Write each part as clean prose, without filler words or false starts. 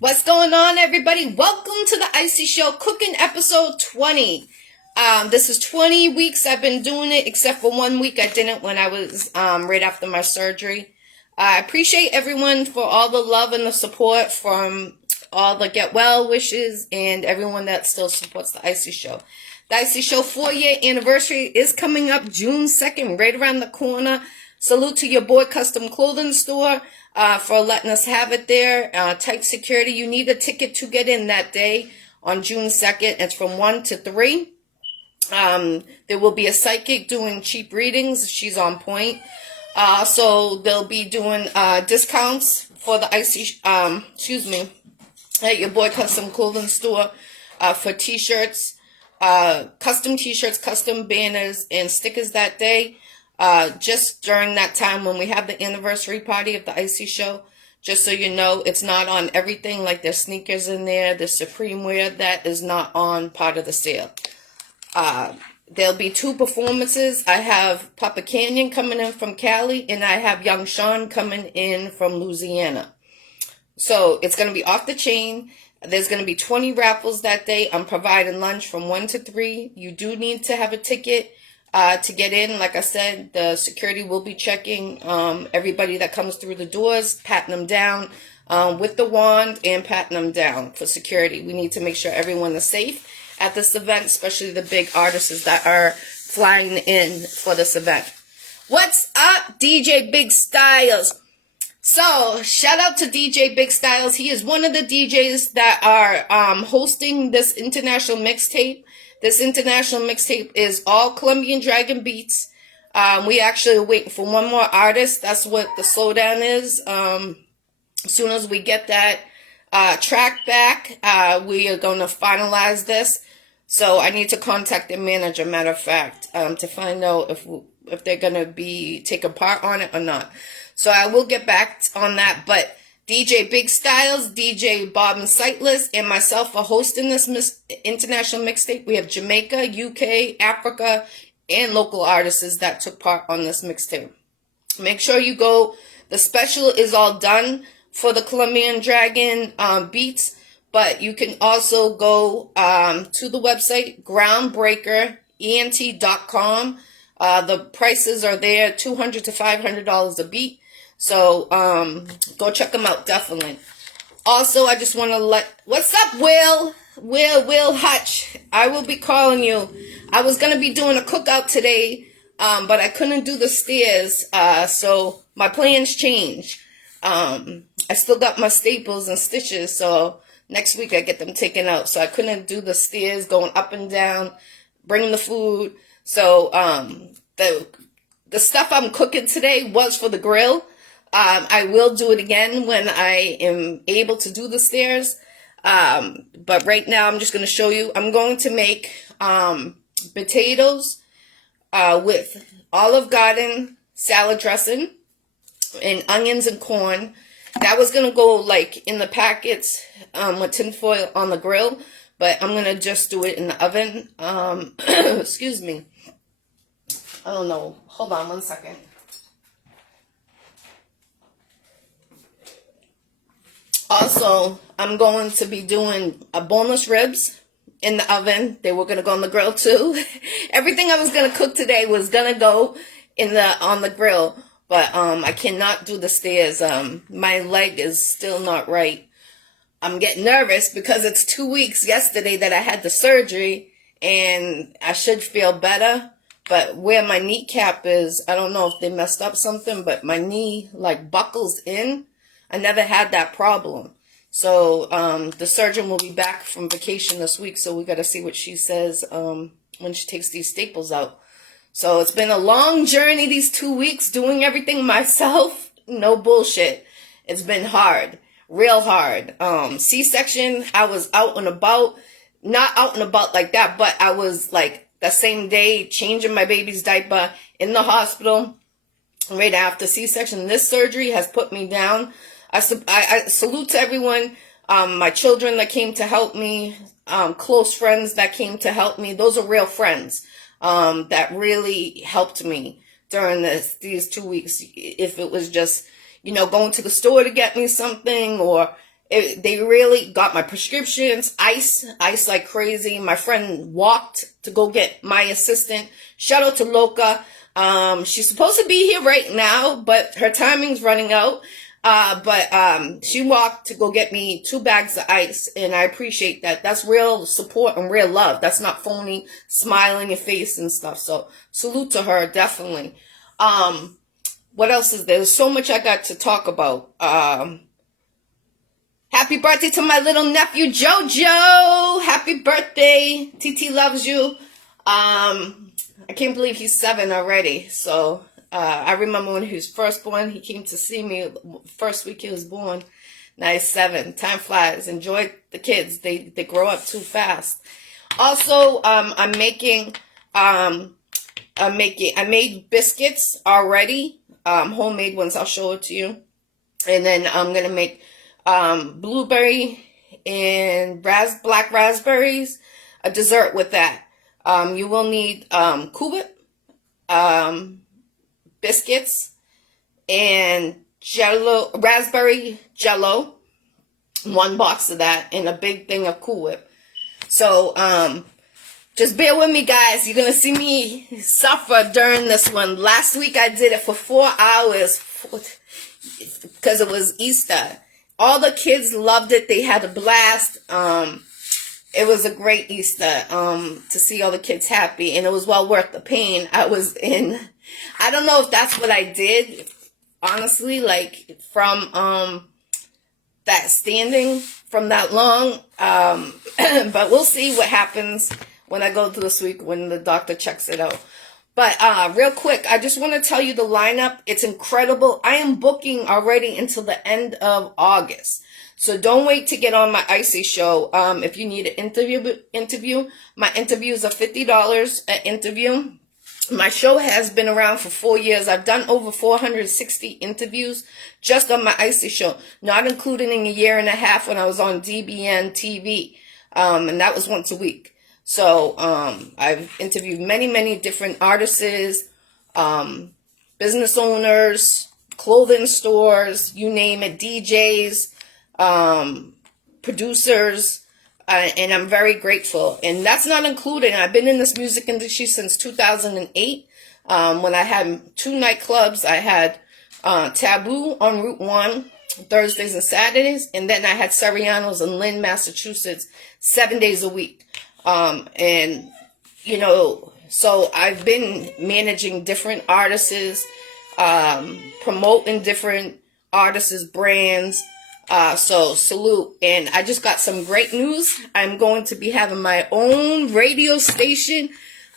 What's going on, everybody? Welcome to the Iccy Showw cooking episode 20. This is 20 weeks I've been doing it, except for 1 week I didn't when I was right after my surgery. I appreciate everyone for all the love and the support from all the get well wishes and everyone that still supports the Iccy Showw. The Iccy Showw 4-year anniversary is coming up June 2nd, right around the corner. Salute to your boy Custom Clothing Store for letting us have it there. Tight security. You need a ticket to get in that day on June 2nd. It's from 1 to 3. There will be a psychic doing cheap readings. She's on point. So they'll be doing discounts for the Iccy, at your boy Custom Clothing Store for t-shirts, custom t-shirts, custom banners, and stickers that day. Just during that time when we have the anniversary party of the Iccy Showw, just so you know, it's not on everything. Like there's sneakers in there, there's Supreme wear that is not on part of the sale. There'll be 2 performances. I have Papa Canyon coming in from Cali, and I have Young Sean coming in from Louisiana. So it's going to be off the chain. There's going to be 20 raffles that day. I'm providing lunch from 1 to 3. You do need to have a ticket to get in. Like I said, the security will be checking everybody that comes through the doors, patting them down with the wand and patting them down for security. We need to make sure everyone is safe at this event, especially the big artists that are flying in for this event. What's up, DJ Big Styles? So, shout out to DJ Big Styles. He is one of the DJs that are hosting this international mixtape. This international mixtape is all Colombian Dragon beats. We actually are waiting for one more artist. That's what the slowdown is. As soon as we get that track back, we are going to finalize this. So I need to contact the manager, matter of fact, to find out if they're going to be taking part on it or not. So I will get back on that. But DJ Big Styles, DJ Bob and Sightless, and myself are hosting this international mixtape. We have Jamaica, UK, Africa, and local artists that took part on this mixtape. Make sure you go. The special is all done for the Colombian Dragon beats, but you can also go to the website, groundbreakerent.com. The prices are there, $200 to $500 a beat. So, go check them out, definitely. Also, I just want to what's up, Will Hutch? I will be calling you. I was going to be doing a cookout today, but I couldn't do the stairs, so my plans changed. I still got my staples and stitches, so next week I get them taken out. So I couldn't do the stairs going up and down, bringing the food. So, the stuff I'm cooking today was for the grill. I will do it again when I am able to do the stairs. But right now I'm just going to show you. I'm going to make potatoes with Olive Garden salad dressing and onions and corn. That was going to go like in the packets with tinfoil on the grill. But I'm going to just do it in the oven. Excuse me. I don't know. Hold on 1 second. Also, I'm going to be doing boneless ribs in the oven. They were going to go on the grill too. Everything I was going to cook today was going to go on the grill. But I cannot do the stairs. My leg is still not right. I'm getting nervous because it's 2 weeks yesterday that I had the surgery. And I should feel better. But where my kneecap is, I don't know if they messed up something. But my knee like buckles in. I never had that problem. So the surgeon will be back from vacation this week. So we got to see what she says when she takes these staples out. So it's been a long journey these 2 weeks doing everything myself. No bullshit. It's been hard. Real hard. C-section, I was out and about. Not out and about like that, but I was like the same day changing my baby's diaper in the hospital right after C-section. This surgery has put me down. I salute to everyone, my children that came to help me, close friends that came to help me. Those are real friends that really helped me during these 2 weeks. If it was just, going to the store to get me something or They really got my prescriptions, ice like crazy. My friend walked to go get my assistant. Shout out to Loca. She's supposed to be here right now, but her timing's running out. But she walked to go get me 2 bags of ice, and I appreciate that. That's real support and real love. That's not phony, smile in your face and stuff. So salute to her, definitely. What else is there? There's so much I got to talk about. Happy birthday to my little nephew, Jojo. Happy birthday. TT loves you. I can't believe he's 7 already. So, I remember when he was first born, he came to see me first week he was born. Now he's 7. Time flies. Enjoy the kids. They grow up too fast. Also, I made biscuits already. Homemade ones. I'll show it to you. And then I'm going to make blueberry and black raspberries, a dessert with that. You will need cookbook, biscuits, and jello, raspberry jello, 1 box of that, and a big thing of cookbook. So just bear with me, guys. You're gonna see me suffer during this one. Last week I did it for 4 hours because it was Easter. All the kids loved it. They had a blast. It was a great Easter to see all the kids happy, and it was well worth the pain I was in. I don't know if that's what I did, honestly, like from that standing from that long. But we'll see what happens when I go through this week when the doctor checks it out. But real quick, I just want to tell you the lineup. It's incredible. I am booking already until the end of August. So don't wait to get on my Iccy Show. If you need an interview, my interviews are $50 an interview. My show has been around for 4 years. I've done over 460 interviews just on my Iccy Show, not including a year and a half when I was on DBN TV, and that was once a week. So I've interviewed many different artists, business owners, clothing stores, you name it, DJs, producers, and I'm very grateful. And that's not including, I've been in this music industry since 2008, when I had 2 nightclubs. I had Taboo on Route 1, Thursdays and Saturdays, and then I had Sariano's in Lynn, Massachusetts, 7 days a week. And, you know, so I've been managing different artists, promoting different artists' brands. So salute. And I just got some great news. I'm going to be having my own radio station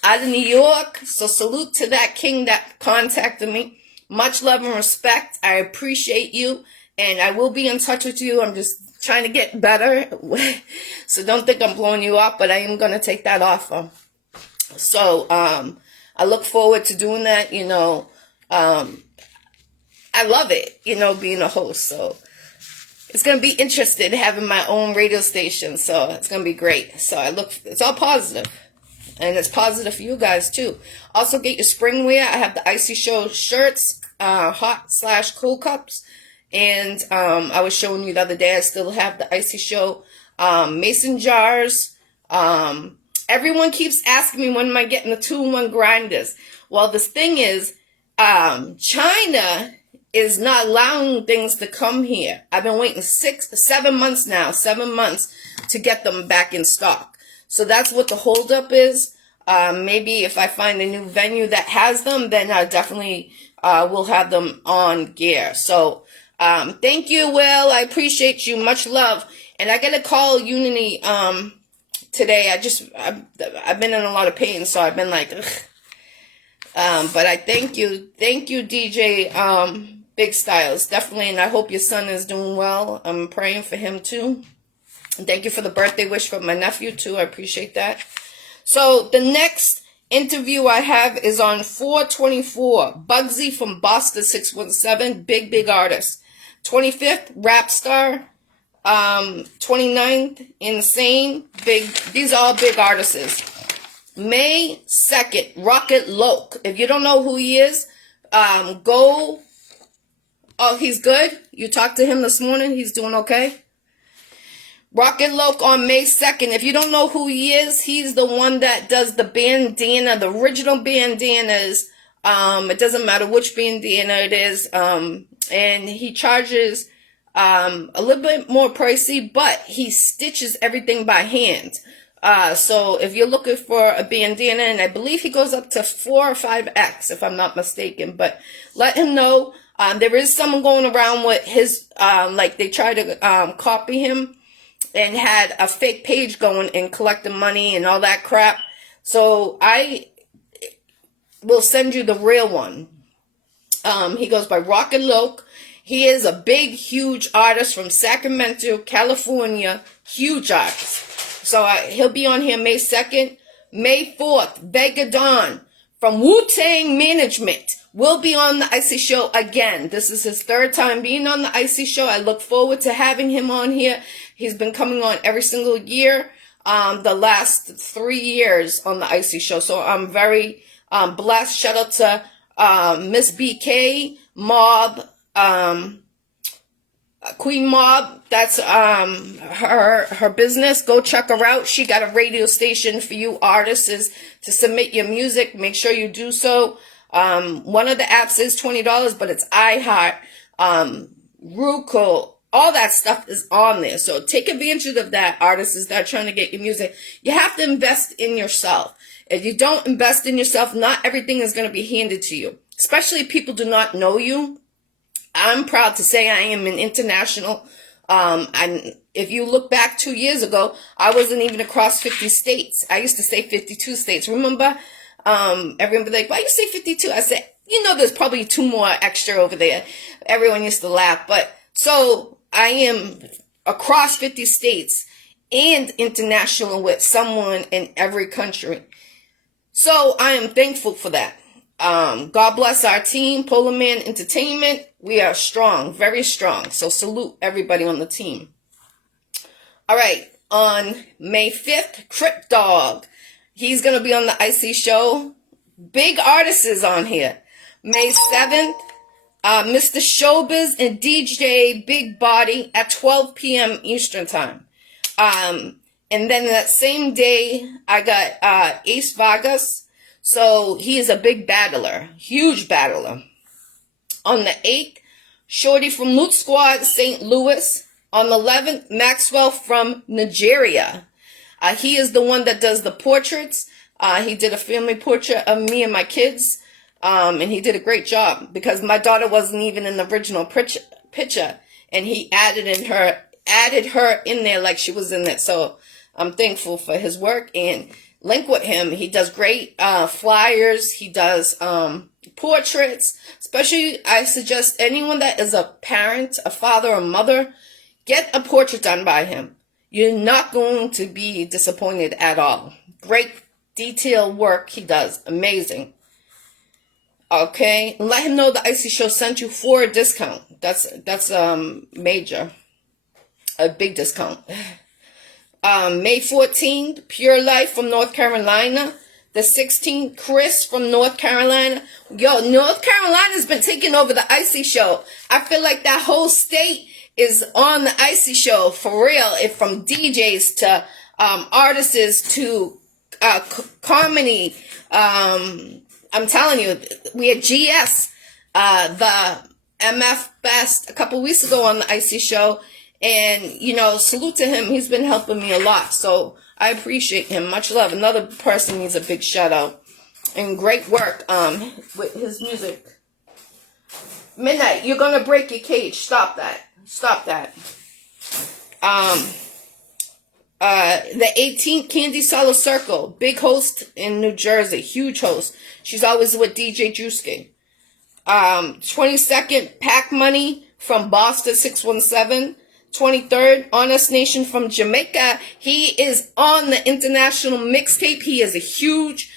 out of New York. So salute to that king that contacted me. Much love and respect. I appreciate you. And I will be in touch with you. I'm just trying to get better. So don't think I'm blowing you off, but I am going to take that offer. So, I look forward to doing that. You know, I love it, you know, being a host. So it's going to be interesting having my own radio station. So it's going to be great. So it's all positive. And it's positive for you guys too. Also get your spring wear. I have the Iccy Showw shirts, hot/cold cups. And I was showing you the other day, I still have the Iccy Showw mason jars. Everyone keeps asking me when am I getting the 2-in-1 grinders. Well, this thing is, China is not allowing things to come here. I've been waiting 7 months now, 7 months to get them back in stock. So that's what the holdup is. Maybe if I find a new venue that has them, then I definitely will have them on gear. So thank you, Will. I appreciate you. Much love. And I got to call Unity today. I've been in a lot of pain, so I've been like, ugh. But I thank you. Thank you, DJ Big Styles. Definitely, and I hope your son is doing well. I'm praying for him, too. And thank you for the birthday wish from my nephew, too. I appreciate that. So, the next interview I have is on 4/24. Bugsy from Boston 617. Big artist. 25th, Rap Star. 29th, Insane. These are all big artists. May 2nd, Rocket Loke. If you don't know who he is, go. Oh, he's good? You talked to him this morning? He's doing okay? Rocket Loke on May 2nd. If you don't know who he is, he's the one that does the bandana, the original bandanas. It doesn't matter which bandana it is. And he charges a little bit more pricey, but he stitches everything by hand. So if you're looking for a bandana, and I believe he goes up to 4 or 5X, if I'm not mistaken, but let him know. There is someone going around with his, like they try to copy him and had a fake page going and collecting money and all that crap. So I will send you the real one. He goes by Rocket Loke. He is a big, huge artist from Sacramento, California. Huge artist. So he'll be on here May 2nd. May 4th, Vega Dawn from Wu-Tang Management will be on the Iccy Show again. This is his 3rd time being on the Iccy Show. I look forward to having him on here. He's been coming on every single year, the last 3 years on the Iccy Show. So I'm very blessed. Shout out to Miss BK, Mob, Queen Mob. That's her business. Go check her out. She got a radio station for you artists to submit your music. Make sure you do so. One of the apps is $20, but it's iHeart, Roku, all that stuff is on there. So take advantage of that, artists that are trying to get your music. You have to invest in yourself. If you don't invest in yourself, not everything is going to be handed to you, especially if people do not know you. I'm proud to say I am an international. And if you look back 2 years ago, I wasn't even across 50 states. I used to say 52 states. Remember? Everyone would be like, why you say 52? I said, you know, there's probably 2 more extra over there. Everyone used to laugh. But so I am across 50 states and international with someone in every country. So I am thankful for that. God bless our team, Polar Man Entertainment. We are strong, very strong. So salute everybody on the team. All right. On May 5th, Crip Dog. He's going to be on the Iccy Show. Big artists is on here. May 7th, Mr. Showbiz and DJ Big Body at 12 p.m. Eastern Time. And then that same day, I got Ace Vargas. So he is a big battler, huge battler. On the 8th, Shorty from Loot Squad, St. Louis. On the 11th, Maxwell from Nigeria. He is the one that does the portraits. He did a family portrait of me and my kids. And he did a great job because my daughter wasn't even in the original picture. And he added her in there like she was in it. So I'm thankful for his work and link with him. He does great flyers. He does portraits. Especially, I suggest anyone that is a parent, a father, or mother, get a portrait done by him. You're not going to be disappointed at all. Great detailed work he does. Amazing. Okay. Let him know the Iccy Show sent you for a discount. That's major. A big discount. May 14th, Pure Life from North Carolina. The 16th, Chris from North Carolina. Yo, North Carolina's been taking over the Iccy Show. I feel like that whole state is on the Iccy Show for real. If from DJs to artists to comedy. I'm telling you, we had GS, the MF Best, a couple weeks ago on the Iccy Show. And, you know, salute to him. He's been helping me a lot. So I appreciate him. Much love. Another person needs a big shout out. And great work with his music. Midnight, you're going to break your cage. Stop that. Stop that. The 18th, Candy Solo Circle. Big host in New Jersey. Huge host. She's always with DJ Juski. 22nd, Pack Money from Boston 617. 23rd, Honest Nation from Jamaica. He is on the international mixtape. He is a huge,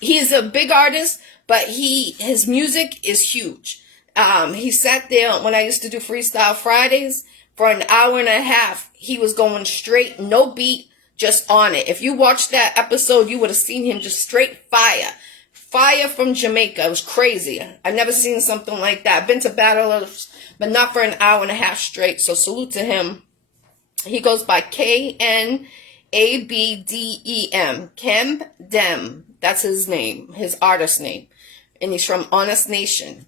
he is a big artist, but his music is huge. He sat there when I used to do Freestyle Fridays for an hour and a half. He was going straight, no beat, just on it. If you watched that episode, you would have seen him just straight fire. Fire from Jamaica. It was crazy. I've never seen something like that. I've been to battles, but not for an hour and a half straight. So salute to him. He goes by KNABDEM. Kem Dem. That's his name, his artist name. And he's from Honest Nation.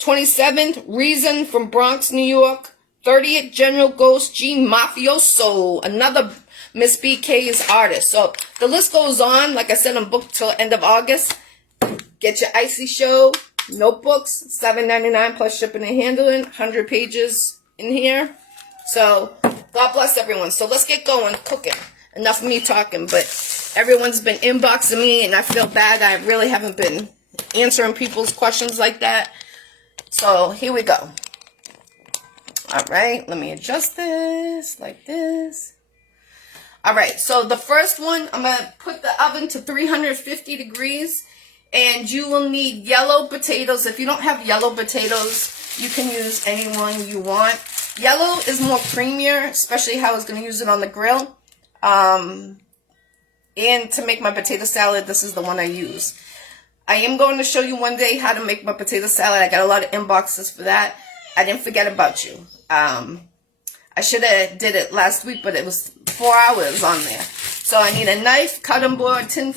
27th, Reason from Bronx, New York. 30th, General Ghost G Mafioso. Another Miss BK's artist. So the list goes on. Like I said, I'm booked till end of August. Get your Iccy Showw notebooks. $7.99 plus shipping and handling. 100 pages in here. So God bless everyone. So let's get going cooking. Enough of me talking, but everyone's been inboxing me and I feel bad. I really haven't been answering people's questions like that. So here we go. All right, let me adjust this like this. All right, so the first one, I'm going to put the oven to 350 degrees. And you will need yellow potatoes. If you don't have yellow potatoes, you can use any one you want. Yellow is more creamier, especially how I was going to use it on the grill. And to make my potato salad, this is the one I use. I am going to show you one day how to make my potato salad. I got a lot of inboxes for that. I didn't forget about you. I should have did it last week, but it was 4 hours on there. So I need a knife, cutting board, tin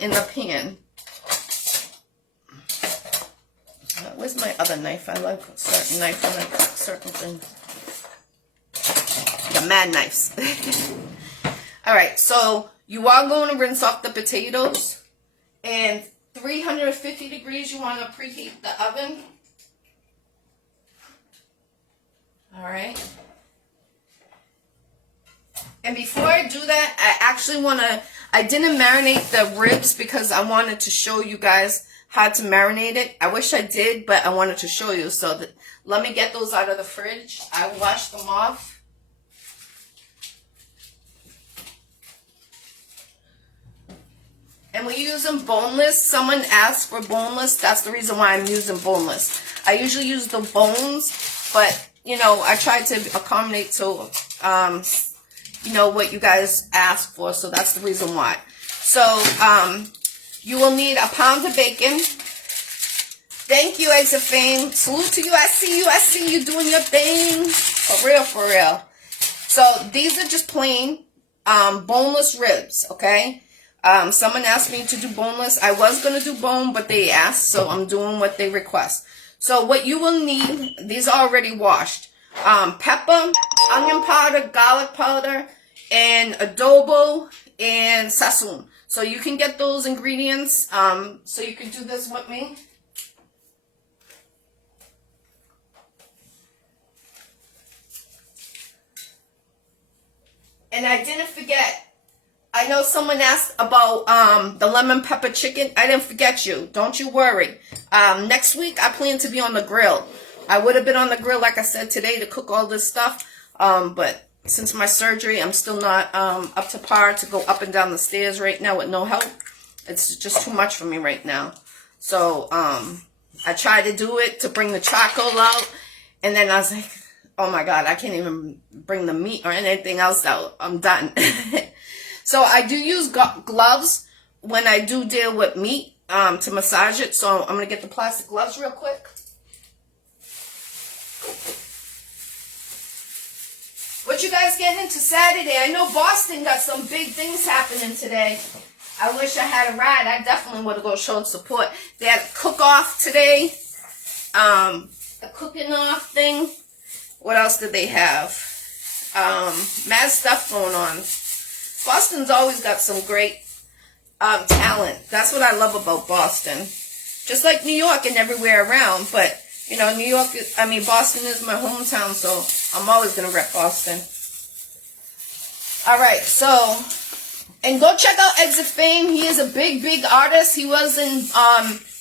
in the pan. Where's my other knife? I like a certain knife when I cook certain things. The mad knives. Alright, so you are going to rinse off the potatoes. And 350 degrees, you want to preheat the oven. Alright. And before I do that, I actually want to, I didn't marinate the ribs because I wanted to show you guys how to marinate it. I wish I did, but I wanted to show you. So let me get those out of the fridge. I washed them off. And we're using boneless. Someone asked for boneless. That's the reason why I'm using boneless. I usually use the bones, but, you know, I try to accommodate to, you know, what you guys asked for. So that's the reason why. So, you will need a pound of bacon. Thank you, Eggs of Fame. Salute to you. I see you doing your thing. For real, for real. So these are just plain boneless ribs, okay? Someone asked me to do boneless. I was going to do bone, but they asked, so I'm doing what they request. So what you will need, these are already washed. Pepper, onion powder, garlic powder, and adobo, and sazon. So you can get those ingredients, so you can do this with me. And I didn't forget, I know someone asked about the lemon pepper chicken. I didn't forget you. Don't you worry. Next week, I plan to be on the grill. I would have been on the grill, like I said, today to cook all this stuff, but since my surgery, I'm still not up to par to go up and down the stairs right now with no help. It's just too much for me right now. So I tried to do it to bring the charcoal out. And then I was like, oh my God, I can't even bring the meat or anything else out. I'm done. So I do use gloves when I do deal with meat to massage it. So I'm going to get the plastic gloves real quick. What you guys getting into Saturday? I know Boston got some big things happening today. I wish I had a ride. I definitely would have go show support. They had a cook-off today. A cooking-off thing. What else did they have? Mad stuff going on. Boston's always got some great talent. That's what I love about Boston. Just like New York and everywhere around, but you know, Boston is my hometown, so I'm always going to rep Boston. All right, so, and go check out Eggs of Fame. He is a big, big artist. He was in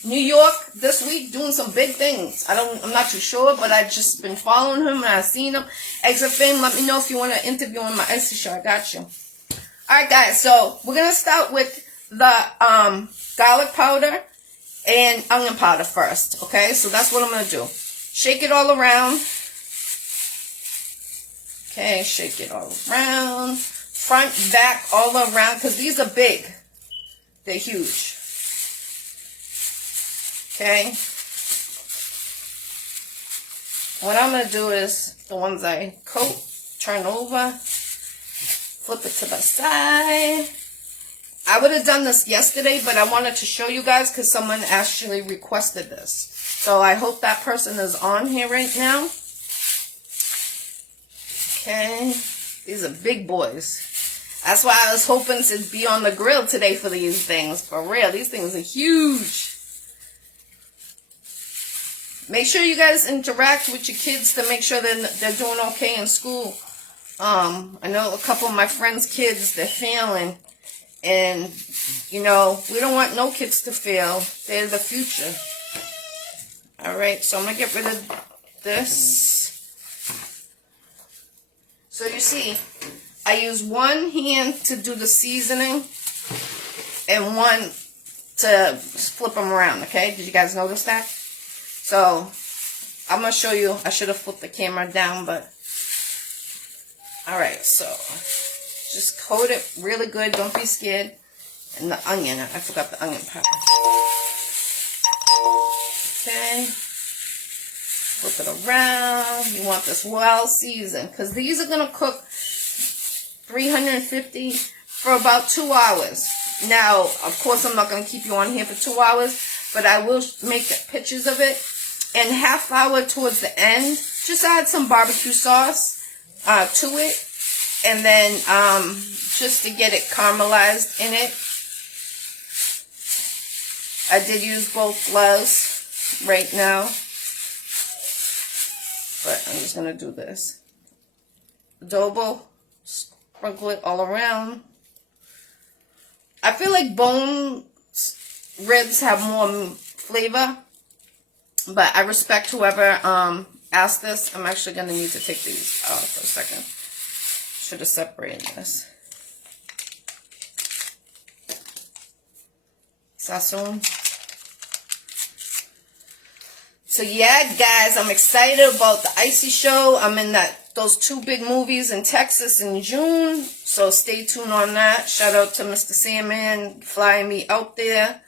New York this week doing some big things. I'm not too sure, but I've just been following him and I've seen him. Eggs of Fame, let me know if you want to interview on my Iccy Showw. I got you. All right, guys, so we're going to start with the garlic powder and onion powder first, okay? So that's what I'm going to do. Shake it all around. Okay, shake it all around. Front, back, all around, because these are big. They're huge. Okay? What I'm going to do is, the ones I coat, turn over, flip it to the side. I would have done this yesterday, but I wanted to show you guys because someone actually requested this. So I hope that person is on here right now. Okay. These are big boys. That's why I was hoping to be on the grill today for these things. For real, these things are huge. Make sure you guys interact with your kids to make sure they're doing okay in school. I know a couple of my friends' kids, they're failing. And, you know, we don't want no kids to fail. They're the future. Alright, so I'm going to get rid of this. So you see, I use one hand to do the seasoning and one to flip them around, okay? Did you guys notice that? So, I'm going to show you. I should have flipped the camera down, but... Alright, so... Just coat it really good. Don't be scared. And the onion. I forgot the onion powder. Okay. Flip it around. You want this well seasoned. Because these are going to cook 350 for about 2 hours. Now, of course, I'm not going to keep you on here for 2 hours. But I will make pictures of it. And half hour towards the end, just add some barbecue sauce to it. And then, just to get it caramelized in it, I did use both gloves right now. But I'm just going to do this. Adobo, sprinkle it all around. I feel like bone ribs have more flavor. But I respect whoever asked this. I'm actually going to need to take these out for a second. Should have separated this. Sassoon. So yeah, guys, I'm excited about the Iccy Showw. I'm in those 2 big movies in Texas in June. So stay tuned on that. Shout out to Mr. Sandman flying me out there.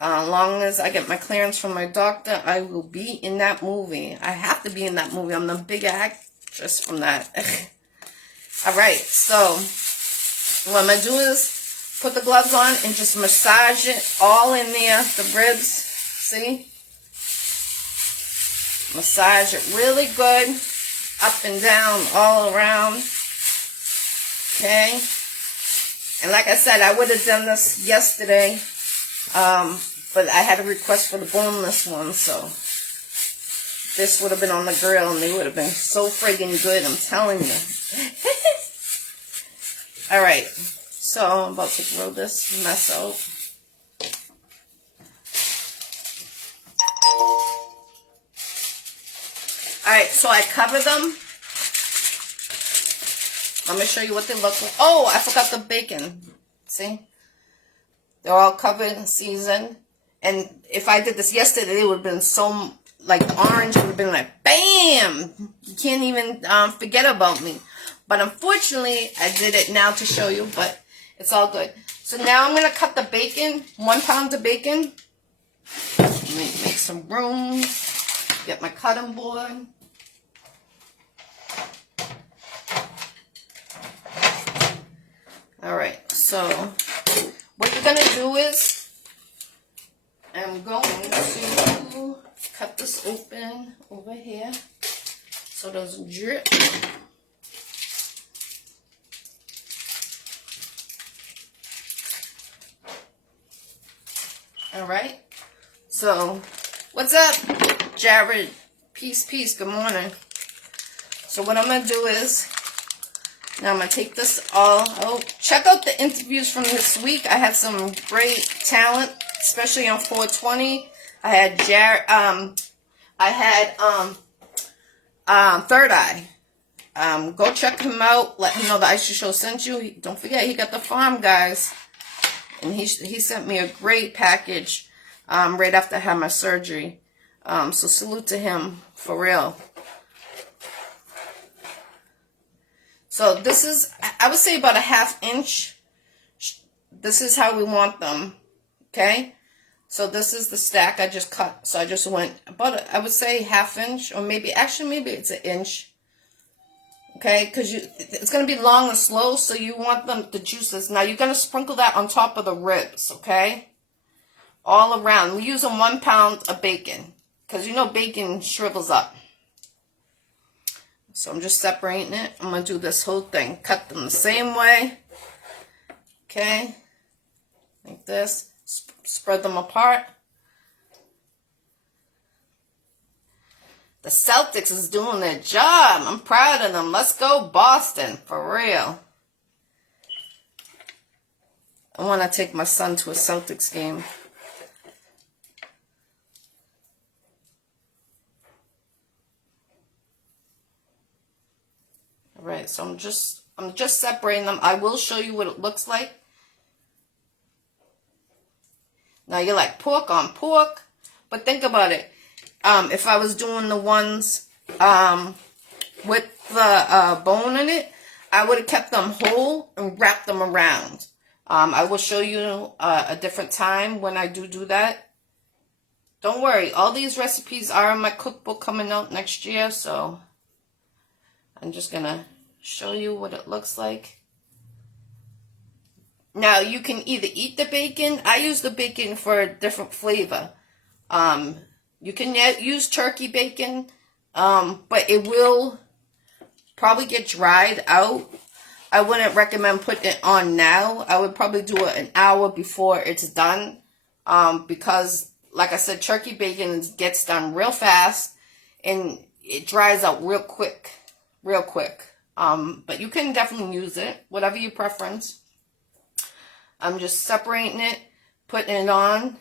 As long as I get my clearance from my doctor, I will be in that movie. I have to be in that movie. I'm the big actress from that. Alright, so what I'm going to do is put the gloves on and just massage it all in there, the ribs, see? Massage it really good, up and down, all around, okay? And like I said, I would have done this yesterday, but I had a request for the boneless one, so this would have been on the grill and they would have been so friggin' good, I'm telling you. Alright, so I'm about to throw this mess out. Alright, so I cover them. Let me show you what they look like. Oh, I forgot the bacon. See? They're all covered and seasoned. And if I did this yesterday, it would have been so, like, the orange would have been like, bam! You can't even forget about me. But unfortunately, I did it now to show you, but it's all good. So now I'm going to cut the bacon, 1 pound of bacon. Make some room. Get my cutting board. Alright, so what you're going to do is, I'm going to cut this open over here so it doesn't drip. Alright, so what's up, Jared? Peace, good morning. So what I'm going to do is, now I'm going to take this all out. Check out the interviews from this week. I had some great talent, especially on 420. I had Third Eye. Go check him out. Let him know the Iccy Showw sent you. Don't forget, he got the farm, guys. And he sent me a great package right after I had my surgery. So salute to him, for real. So this is, I would say about a 1/2 inch. This is how we want them, okay? So this is the stack I just cut. So I just went about, I would say 1/2 inch, or maybe, actually maybe it's 1 inch. Okay, because it's going to be long and slow, so you want the juices. Now, you're going to sprinkle that on top of the ribs, okay? All around. We're using 1 pound of bacon, because you know bacon shrivels up. So I'm just separating it. I'm going to do this whole thing. Cut them the same way. Okay? Like this. Spread them apart. The Celtics is doing their job. I'm proud of them. Let's go Boston, for real. I want to take my son to a Celtics game. All right, so I'm just separating them. I will show you what it looks like. Now you're like, pork on pork, but think about it. If I was doing the ones with the bone in it, I would have kept them whole and wrapped them around. I will show you a different time when I do that. Don't worry, all these recipes are in my cookbook coming out next year, so I'm just going to show you what it looks like. Now, you can either eat the bacon. I use the bacon for a different flavor. You can use turkey bacon, but it will probably get dried out. I wouldn't recommend putting it on now. I would probably do it an hour before it's done, because, like I said, turkey bacon gets done real fast, and it dries out real quick, but you can definitely use it, whatever your preference. I'm just separating it, putting it on.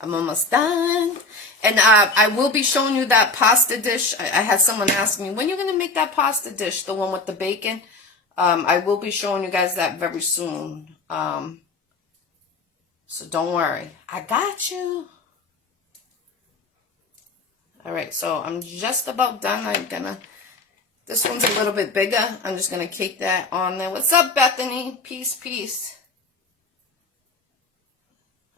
I'm almost done. And I will be showing you that pasta dish. I had someone ask me, when are you going to make that pasta dish, the one with the bacon? I will be showing you guys that very soon. So don't worry. I got you. All right, so I'm just about done. This one's a little bit bigger. I'm just going to cake that on there. What's up, Bethany? Peace, peace.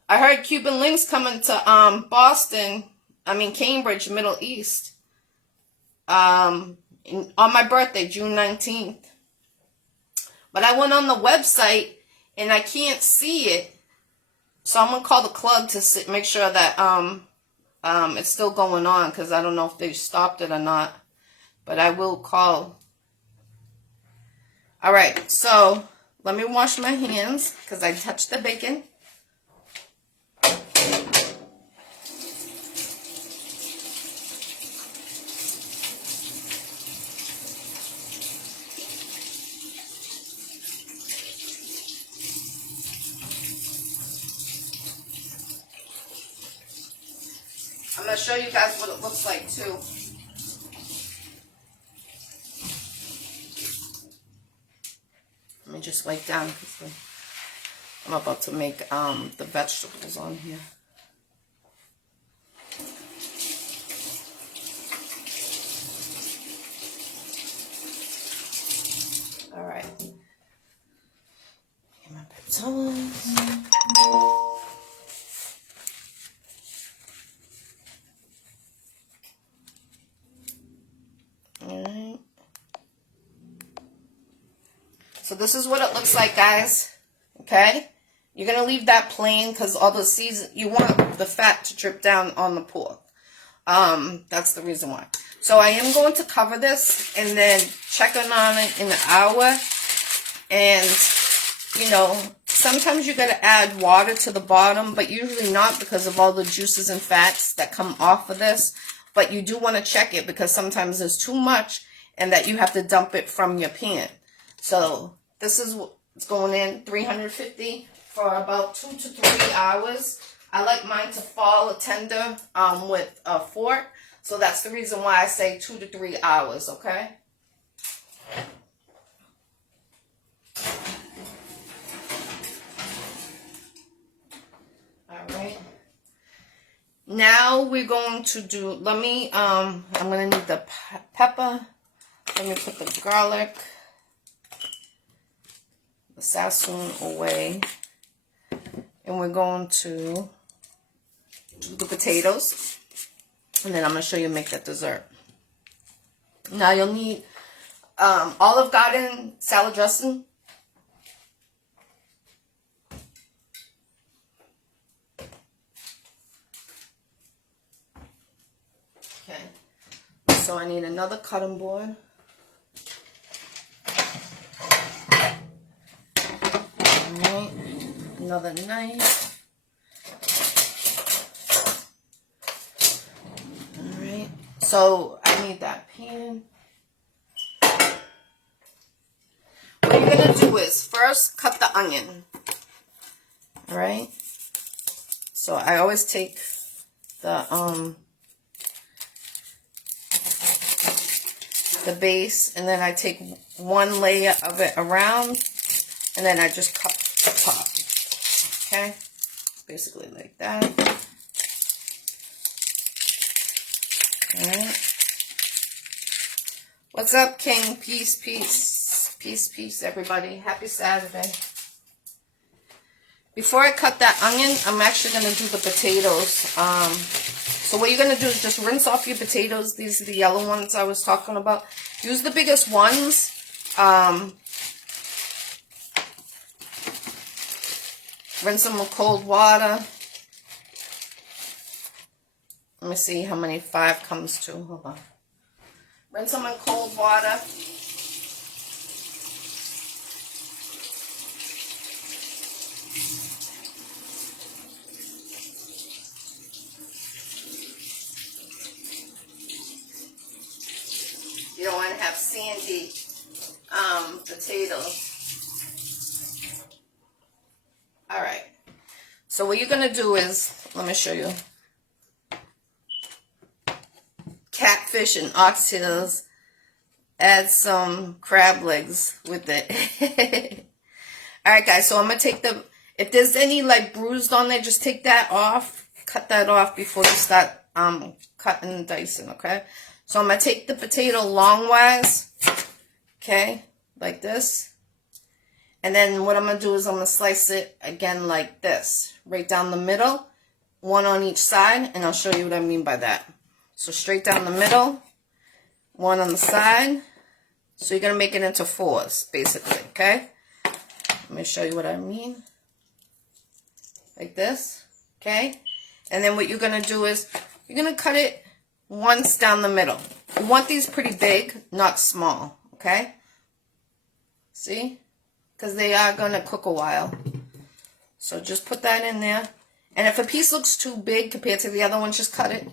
I heard Cuban Links coming to Cambridge, Middle East, on my birthday, June 19th. But I went on the website, and I can't see it. So I'm going to call the club to make sure that it's still going on, because I don't know if they stopped it or not. But I will call. All right, so let me wash my hands, because I touched the bacon. I'm going to show you guys what it looks like, too. Let me just lay down, because I'm about to make the vegetables on here. All right. Get my potatoes. Alright. So this is what it looks like, guys. Okay? You're going to leave that plain because all the season, you want the fat to drip down on the pork. That's the reason why. So I am going to cover this and then check on it in an hour. And, you know, sometimes you got to add water to the bottom, but usually not because of all the juices and fats that come off of this. But you do want to check it because sometimes there's too much and that you have to dump it from your pan. So this is what's going in, 350 for about 2 to 3 hours. I like mine to fall tender with a fork. So that's the reason why I say 2 to 3 hours, okay? All right. Now we're going to do, I'm going to need the pepper. Let me put the garlic, the sassoon away. And we're going to do the potatoes. And then I'm going to show you make that dessert. Now you'll need Olive Garden salad dressing. Okay. So I need another cutting board. Alright. Another knife. Alright. So I need that pan. What you're going to do is first cut the onion. Alright. So I always take the base, and then I take one layer of it around, and then I just cut the top. Okay? Basically like that. Alright. What's up, King? Peace, peace. Peace, peace, everybody. Happy Saturday. Before I cut that onion, I'm actually going to do the potatoes. So what you're going to do is just rinse off your potatoes. These are the yellow ones I was talking about. Use the biggest ones. Rinse them with cold water. Let me see how many 5 comes to. Hold on. Rinse them in cold water. You don't want to have sandy potatoes. Alright. So what you're going to do is, let me show you. Catfish and oxtails. Add some crab legs with it. Alright guys, so I'm going to take the, if there's any like bruised on there, just take that off. Cut that off before you start cutting and dicing, okay? So I'm going to take the potato longwise, okay, like this. And then what I'm going to do is I'm going to slice it again like this, right down the middle, one on each side, and I'll show you what I mean by that. So straight down the middle, one on the side. So you're going to make it into 4s, basically, okay? Let me show you what I mean. Like this, okay? And then what you're going to do is you're going to cut it once down the middle. You want these pretty big, not small, okay? See? Because they are going to cook a while. So just put that in there. And if a piece looks too big compared to the other one, just cut it.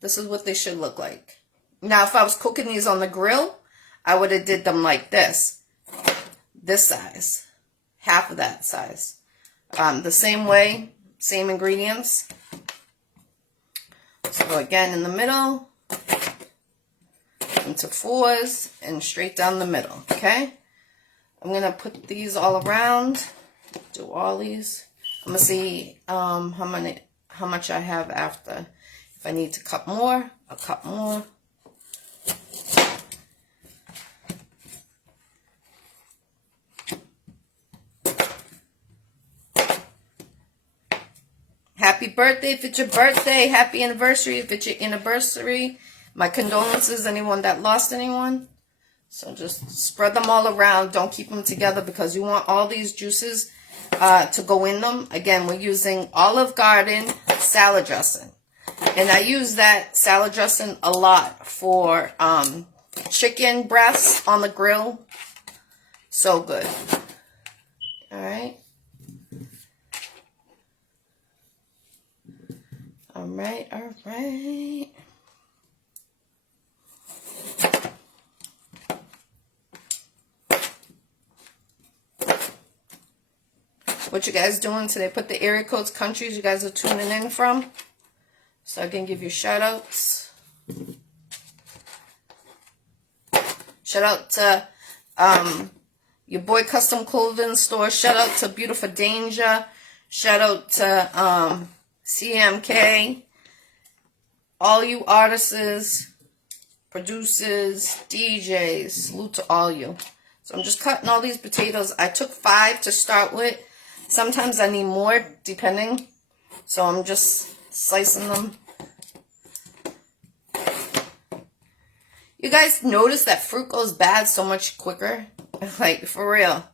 This is what they should look like. Now, if I was cooking these on the grill, I would have did them like this. This size. Half of that size. The same way, same ingredients. So again, in the middle, into 4s, and straight down the middle, okay? I'm going to put these all around, do all these. I'm going to see how much I have after. If I need to cut more, I'll cut more. Happy birthday if it's your birthday. Happy anniversary if it's your anniversary. My condolences, anyone that lost anyone. So just spread them all around. Don't keep them together because you want all these juices to go in them. Again, we're using Olive Garden salad dressing. And I use that salad dressing a lot for chicken breasts on the grill. So good. All right. All right, all right. What you guys doing today? Put the area codes, countries you guys are tuning in from, so I can give you shout outs. Shout out to your boy custom clothing store. Shout out to Beautiful Danger. Shout out to CMK, all you artists, producers, DJs, salute to all you. So I'm just cutting all these potatoes. I took 5 to start with. Sometimes I need more, depending. So I'm just slicing them You guys notice that fruit goes bad so much quicker? Like, for real.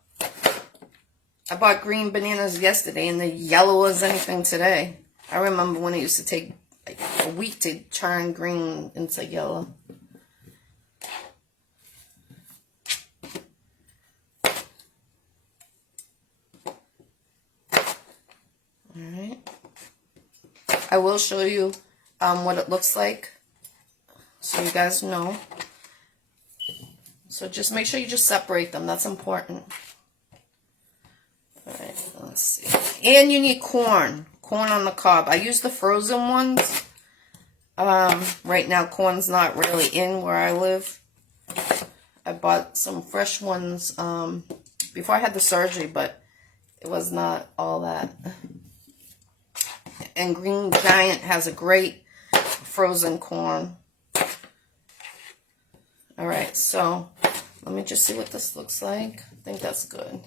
I bought green bananas yesterday and they're yellow as anything today. I remember when it used to take like a week to turn green into yellow. Alright. I will show you what it looks like so you guys know. So just make sure you just separate them. That's important. Alright, let's see. And you need corn. Corn on the cob. I use the frozen ones. Right now corn's not really in where I live. I bought some fresh ones before I had the surgery, but it was not all that. And Green Giant has a great frozen corn. Alright, so let me just see what this looks like. I think that's good.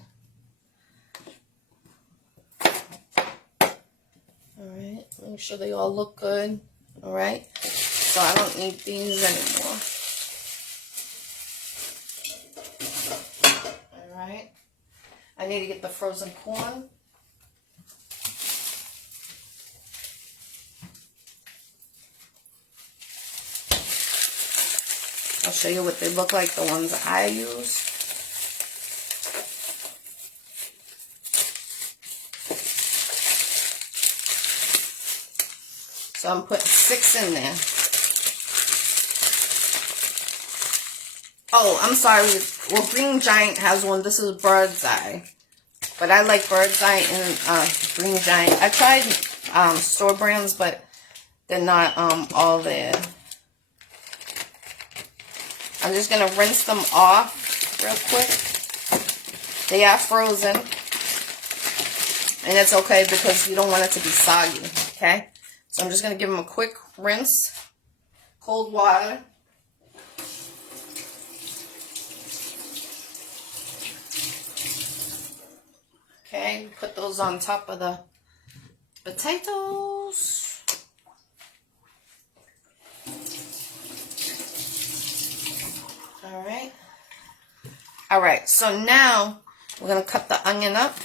Alright, make sure they all look good. Alright, so I don't need these anymore. Alright, I need to get the frozen corn. I'll show you what they look like, the ones I use. So I'm putting 6 in there. Oh, I'm sorry. Well, Green Giant has one. This is Bird's Eye. But I like Bird's Eye and Green Giant. I tried store brands, but they're not all there. I'm just going to rinse them off real quick. They are frozen. And it's okay because you don't want it to be soggy, okay? So I'm just going to give them a quick rinse. Cold water. Okay, put those on top of the potatoes. Alright. Alright, so now we're going to cut the onion up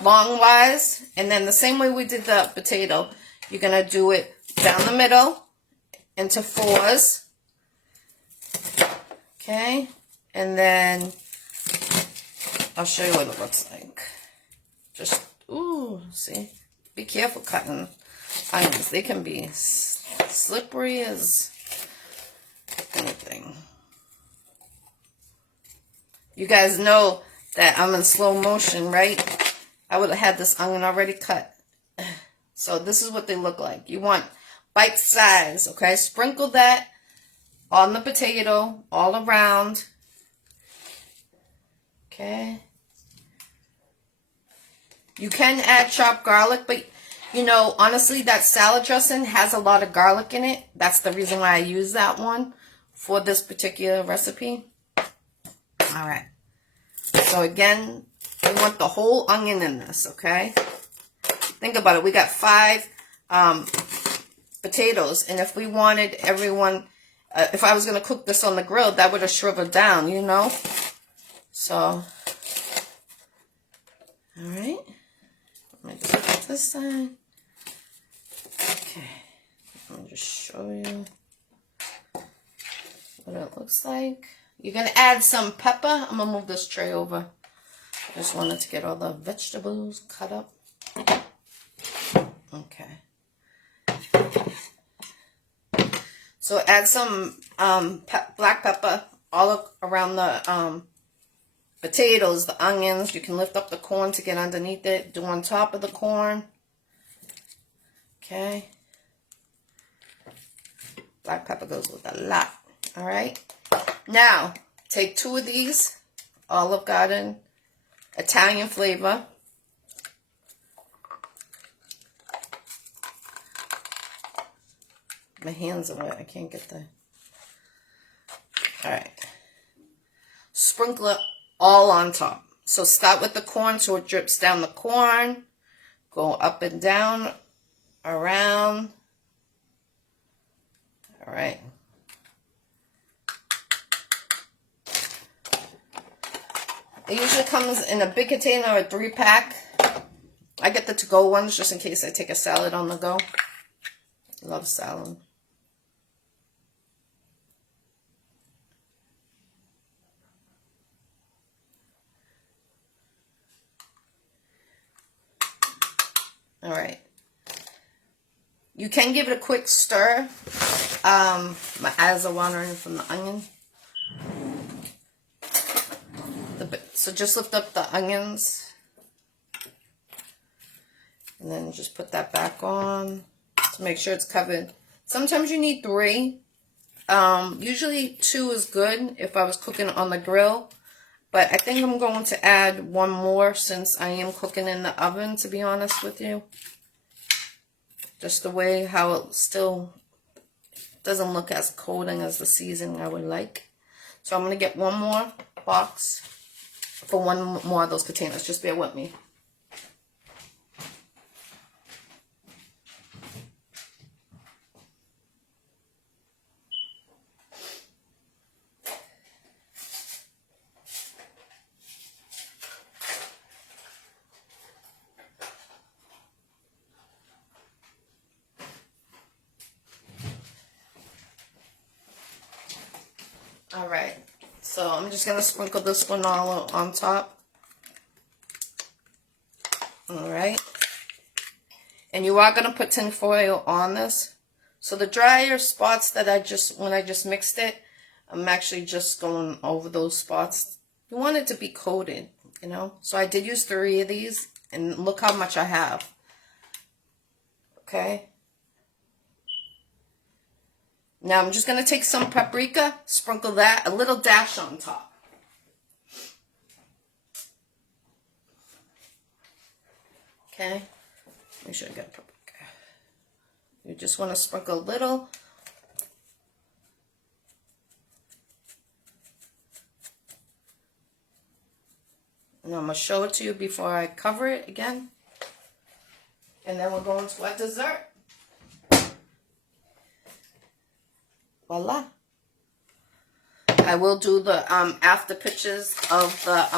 long-wise. And then the same way we did the potato, you're going to do it down the middle into 4s. Okay. And then I'll show you what it looks like. Just, ooh, see? Be careful cutting onions. They can be slippery as anything. You guys know that I'm in slow motion, right? I would have had this onion already cut. So this is what they look like. You want bite size, okay? Sprinkle that on the potato all around. Okay. You can add chopped garlic, but you know, honestly, that salad dressing has a lot of garlic in it. That's the reason why I use that one for this particular recipe. All right. So again, we want the whole onion in this, okay? Think about it. We got 5 potatoes, and if we wanted everyone, if I was going to cook this on the grill, that would have shriveled down, you know? So, all right. Let me just put this side. Okay. Let me just show you what it looks like. You're going to add some pepper. I'm going to move this tray over. I just wanted to get all the vegetables cut up. Okay. So add some black pepper all around the potatoes, the onions. You can lift up the corn to get underneath it. Do on top of the corn. Okay. Black pepper goes with a lot. All right. Now, take 2 of these Olive Garden Italian flavor. My hands are wet. I can't get the... All right. Sprinkle it all on top. So start with the corn so it drips down the corn. Go up and down, around. All right. It usually comes in a big container or a 3-pack. I get the to-go ones just in case I take a salad on the go. Love salad. All right. You can give it a quick stir. My eyes are watering from the onion. So just lift up the onions. And then just put that back on to make sure it's covered. Sometimes you need 3. Usually 2 is good if I was cooking on the grill. But I think I'm going to add 1 more since I am cooking in the oven, to be honest with you. Just the way how it still doesn't look as coating as the seasoning I would like. So I'm going to get 1 more box for 1 more of those containers. Just bear with me. Alright, so I'm just going to sprinkle this one all on top. Alright. And you are going to put tin foil on this. So the drier spots that when I just mixed it, I'm actually just going over those spots. You want it to be coated, you know. So I did use 3 of these, and look how much I have. Okay. Now I'm just going to take some paprika, sprinkle that, a little dash on top. Okay, make sure I got paprika. You just want to sprinkle a little. And I'm going to show it to you before I cover it again. And then we're going to our dessert. Voila. I will do the after pictures of the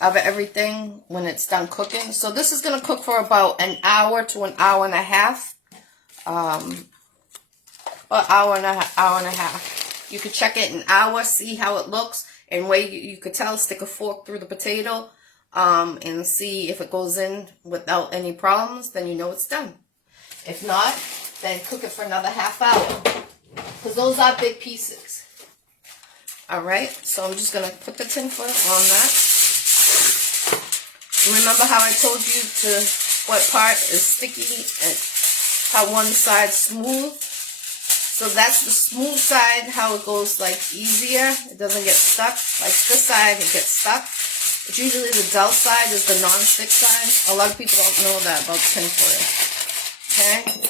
of everything when it's done cooking. So this is going to cook for about an hour to an hour and a half. An hour and a half. You could check it an hour, see how it looks, and way you could tell, stick a fork through the potato and see if it goes in without any problems, then you know it's done. If not, then cook it for another half hour, because those are big pieces. Alright, so I'm just going to put the tin foil on that. Remember how I told you what part is sticky and how one side's smooth? So that's the smooth side, how it goes like easier. It doesn't get stuck. Like this side, it gets stuck. But usually the dull side is the non-stick side. A lot of people don't know that about tin foil. Okay?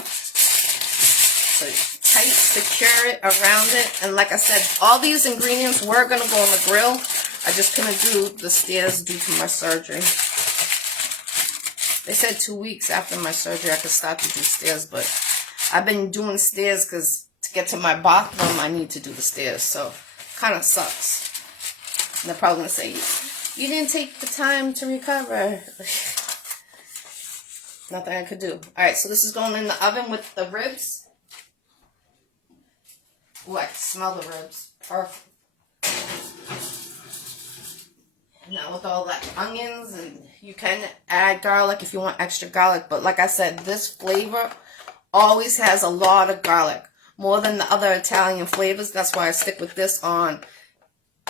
So tight, secure it around it. And like I said, all these ingredients were going to go on the grill. I just couldn't do the stairs due to my surgery. They said 2 weeks after my surgery I could start to do stairs, but I've been doing stairs because to get to my bathroom I need to do the stairs. So kind of sucks. And they're probably going to say, you didn't take the time to recover. Nothing I could do. Alright, so this is going in the oven with the ribs. Ooh, I can smell the ribs. Perfect. Now with all that onions, and you can add garlic if you want extra garlic. But like I said, this flavor always has a lot of garlic. More than the other Italian flavors. That's why I stick with this on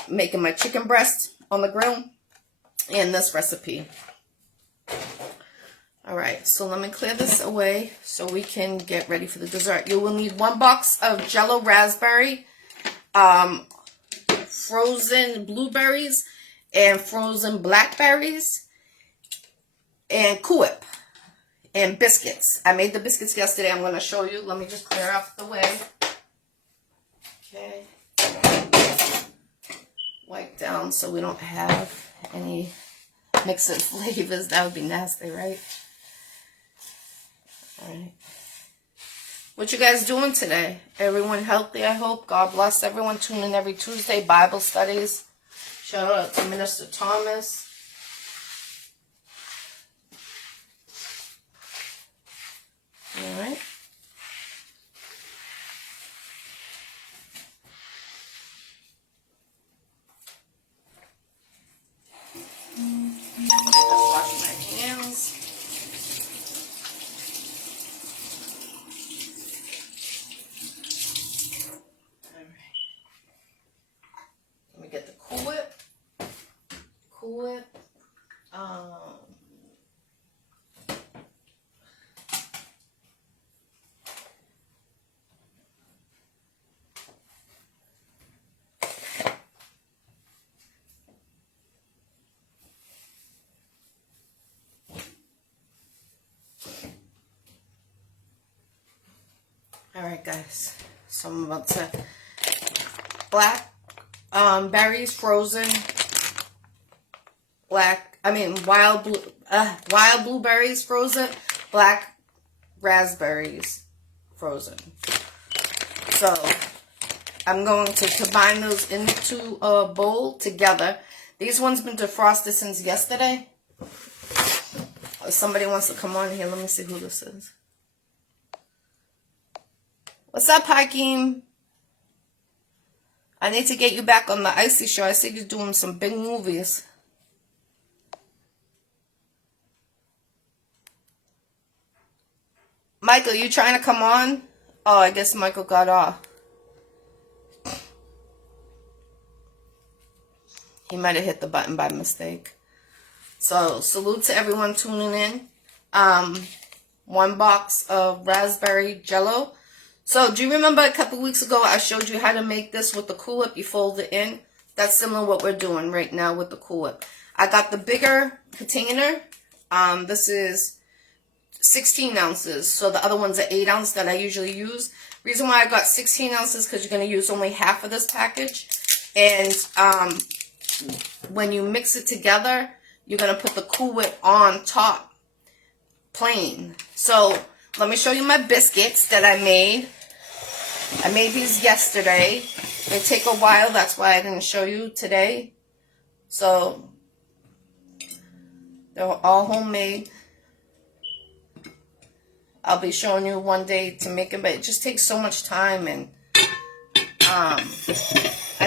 making my chicken breast on the grill. And this recipe. Alright, so let me clear this away so we can get ready for the dessert. You will need 1 box of Jello raspberry, frozen blueberries, and frozen blackberries, and Coop, and biscuits. I made the biscuits yesterday. I'm going to show you. Let me just clear off the way. Okay. Wipe down so we don't have any mix of flavors. That would be nasty, right? Alright. What you guys doing today? Everyone healthy, I hope. God bless everyone. Tune in every Tuesday. Bible studies. Shout out to Minister Thomas. All right. Wash my hands. All right. Let me get the Cool Whip. Cool Whip. Alright guys, so I'm about to black berries frozen, wild blueberries frozen, black raspberries frozen. So I'm going to combine those into a bowl together. These ones been defrosted since yesterday. If somebody wants to come on here, let me see who this is. What's up, Hakeem? I need to get you back on the Iccy Show. I see you're doing some big movies. Michael, you trying to come on? Oh, I guess Michael got off. He might have hit the button by mistake. So, salute to everyone tuning in. 1 box of raspberry jello. So, do you remember a couple weeks ago I showed you how to make this with the Cool Whip? You fold it in. That's similar to what we're doing right now with the Cool Whip. I got the bigger container. This is 16 ounces. So, the other one's an 8 ounce that I usually use. Reason why I got 16 ounces because you're going to use only half of this package. And when you mix it together, you're going to put the Cool Whip on top. Plain. So, let me show you my biscuits that I made. I made these yesterday. They take a while. That's why I didn't show you today. So, they're all homemade. I'll be showing you one day to make them, but it just takes so much time. And I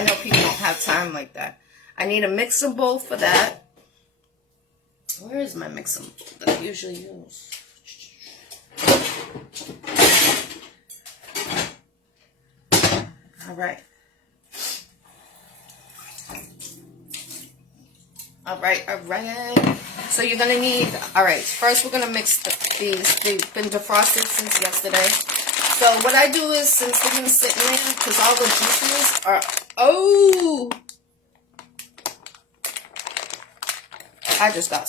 know people don't have time like that. I need a mixing bowl for that. Where is my mixing bowl that I usually use? All right. All right. So you're going to need, all right, first we're going to mix these. They've been defrosted since yesterday. So what I do is, since they've been sitting there, because all the juices are, oh, I just got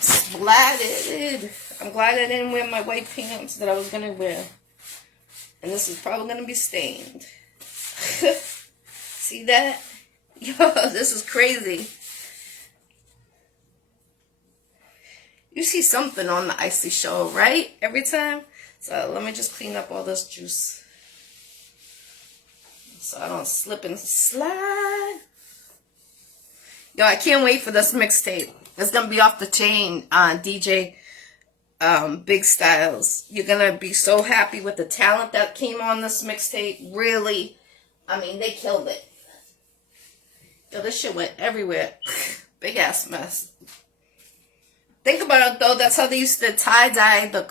splatted. I'm glad I didn't wear my white pants that I was going to wear. And this is probably going to be stained. See that? Yo, this is crazy. You see something on the Iccy Showw, right? Every time. So let me just clean up all this juice, so I don't slip and slide. Yo, I can't wait for this mixtape. It's going to be off the chain on DJ Big Styles. You're going to be so happy with the talent that came on this mixtape. Really. I mean, they killed it. Yo, this shit went everywhere. Big ass mess. Think about it, though. That's how they used to tie-dye the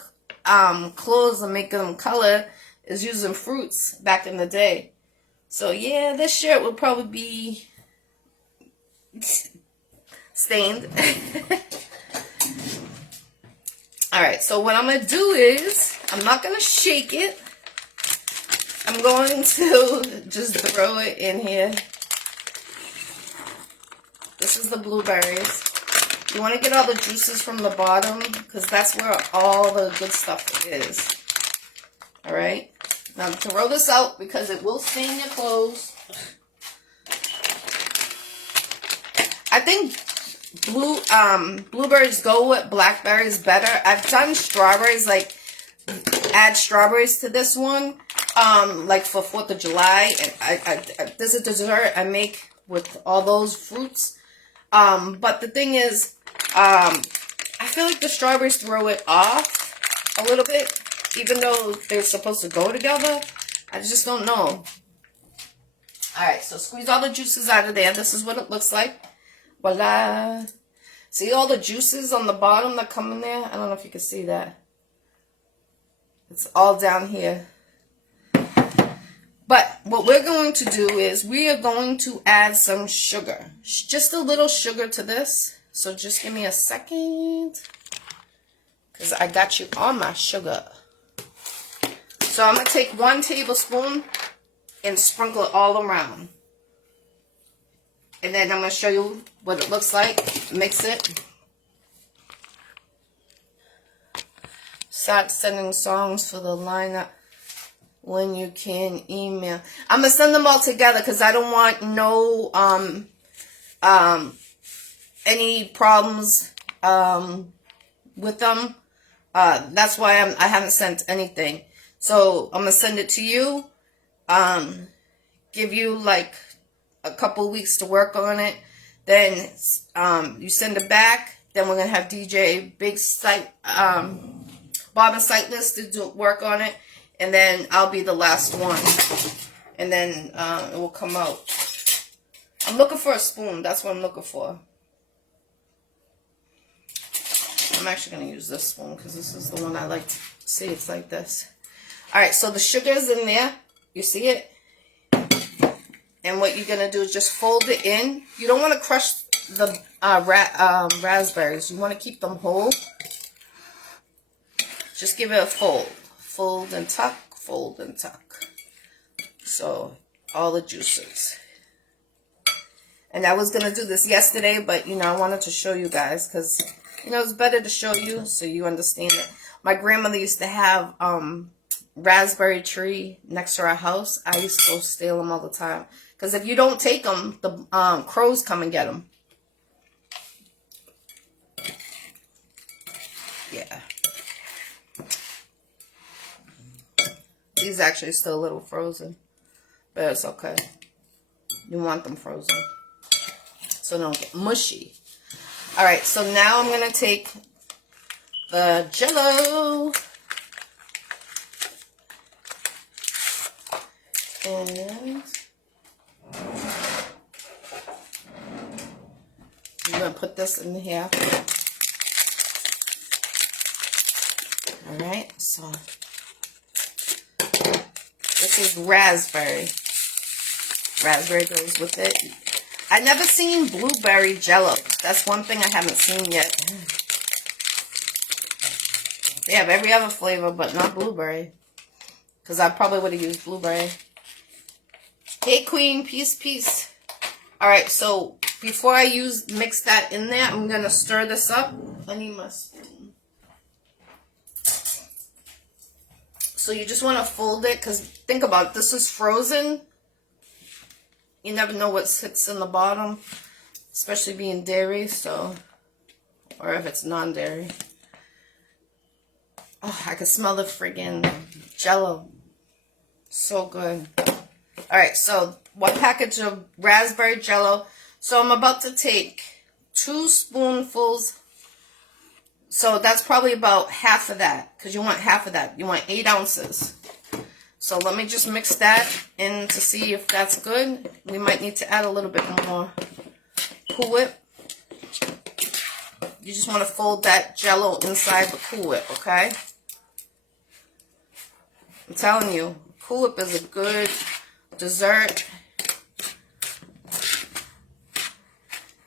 clothes and make them color, is using fruits back in the day. So, yeah, this shirt will probably be stained. Alright, so what I'm going to do is, I'm not going to shake it. I'm going to just throw it in here. This is the blueberries. You want to get all the juices from the bottom, because that's where all the good stuff is. Alright? Now throw this out because it will stain your clothes. I think blueberries go with blackberries better. I've done strawberries, like add strawberries to this one, like for 4th of July. And there's a dessert I make with all those fruits. But the thing is, I feel like the strawberries throw it off a little bit, even though they're supposed to go together. I just don't know. Alright, so squeeze all the juices out of there. This is what it looks like. Voila. See all the juices on the bottom that come in there? I don't know if you can see that. It's all down here. But what we're going to do is we are going to add some sugar. Just a little sugar to this. So just give me a second. Because I got you on my sugar. So I'm going to take 1 tablespoon and sprinkle it all around. And then I'm going to show you what it looks like. Mix it. Start sending songs for the lineup when you can email. I'm going to send them all together because I don't want no any problems with them. That's why I haven't sent anything. So I'm going to send it to you. Give you like a couple weeks to work on it. Then you send it back. Then we're going to have DJ Big Site, Bob and Sightless to do work on it. And then I'll be the last one. And then it will come out. I'm looking for a spoon. That's what I'm looking for. I'm actually going to use this spoon because this is the one I like. See, it's like this. Alright, so the sugar's in there. You see it? And what you're going to do is just fold it in. You don't want to crush the raspberries. You want to keep them whole. Just give it a fold. Fold and tuck, fold and tuck. So, all the juices. And I was going to do this yesterday, but, you know, I wanted to show you guys because, you know, it's better to show you so you understand it. My grandmother used to have raspberry tree next to our house. I used to go steal them all the time. Because if you don't take them, the crows come and get them. Yeah. These actually still a little frozen. But it's okay. You want them frozen. So they don't get mushy. Alright, so now I'm going to take the Jell-O. And I'm going to put this in here. Alright, so this is raspberry. Raspberry goes with it. I've never seen blueberry Jell-O. That's one thing I haven't seen yet. They have every other flavor, but not blueberry. Because I probably would have used blueberry. Hey, Queen. Peace, peace. Alright, so before I mix that in there, I'm going to stir this up. I need my spoon. So you just want to fold it, because think about it, this is frozen. You never know what sits in the bottom, especially being dairy, so, or if it's non-dairy. Oh, I can smell the friggin' Jell-O. So good. Alright, so 1 package of raspberry Jell-O. So I'm about to take 2 spoonfuls. So that's probably about half of that, because you want half of that. You want 8 ounces. So let me just mix that in to see if that's good. We might need to add a little bit more Cool Whip. You just want to fold that Jell-O inside the Cool Whip, okay? I'm telling you, Cool Whip is a good dessert.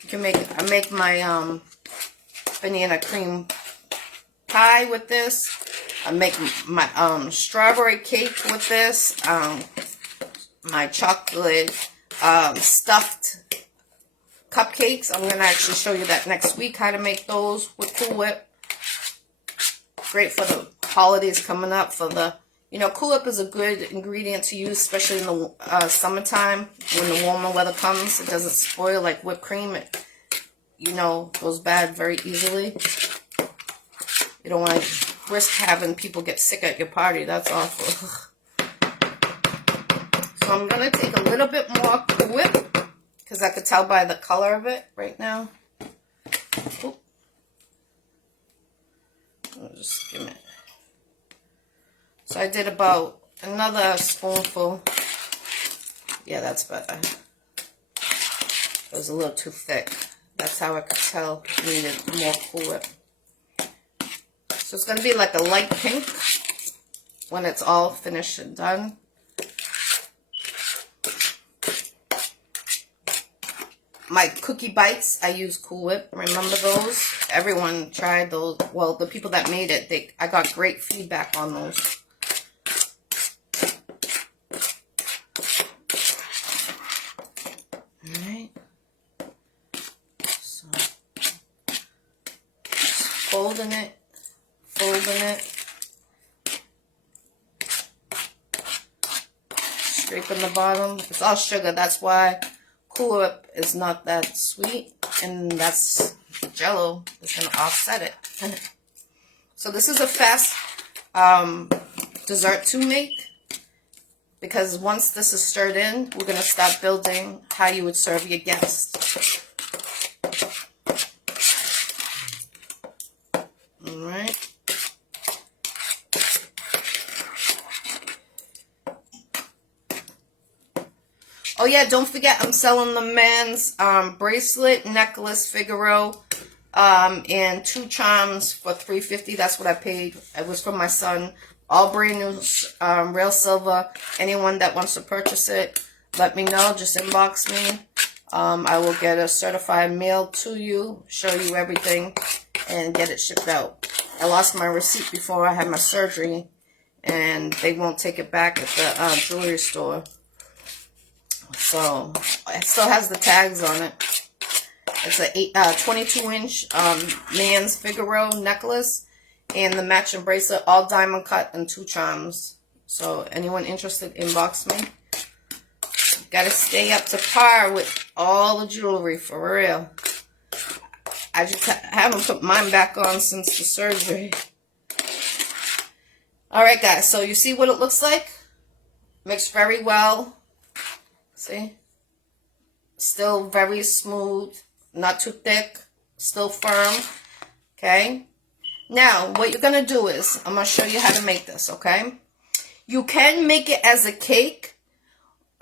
You can make, I make my banana cream pie with this. I make my strawberry cake with this. My chocolate stuffed cupcakes. I'm going to actually show you that next week, how to make those with Cool Whip. Great for the holidays coming up. For the, you know, Cool Whip is a good ingredient to use, especially in the summertime when the warmer weather comes. It doesn't spoil like whipped cream. It, you know, goes bad very easily. You don't want to risk having people get sick at your party. That's awful. So I'm going to take a little bit more Cool Whip. because I could tell by the color of it right now. Oop. Just give it. So I did about another spoonful. Yeah, that's better. It was a little too thick. That's how I could tell it needed more Cool Whip. So it's going to be like a light pink when it's all finished and done. My cookie bites, I use Cool Whip. Remember those? Everyone tried those. Well, the people that made it, I got great feedback on those. Alright. So, folding it. Scraping the bottom. It's all sugar, that's why Cool Whip is not that sweet, and that's Jell-O is going to offset it. So this is a fast dessert to make, because once this is stirred in, we're going to start building how you would serve your guests. Alright. Oh yeah, don't forget I'm selling the men's bracelet, necklace, Figaro, and 2 charms for $3.50. That's what I paid. It was for my son. All brand new, real silver. Anyone that wants to purchase it, let me know. Just inbox me. I will get a certified mail to you, show you everything, and get it shipped out. I lost my receipt before I had my surgery, and they won't take it back at the jewelry store. So, it still has the tags on it. It's a 22-inch man's Figaro necklace and the matching bracelet, all diamond cut and 2 charms. So, anyone interested, inbox me. Gotta stay up to par with all the jewelry, for real. I just haven't put mine back on since the surgery. Alright guys, so you see what it looks like? Mixed very well. See? Still very smooth, not too thick, still firm. Okay? Now, what you're going to do is, I'm going to show you how to make this, okay? You can make it as a cake.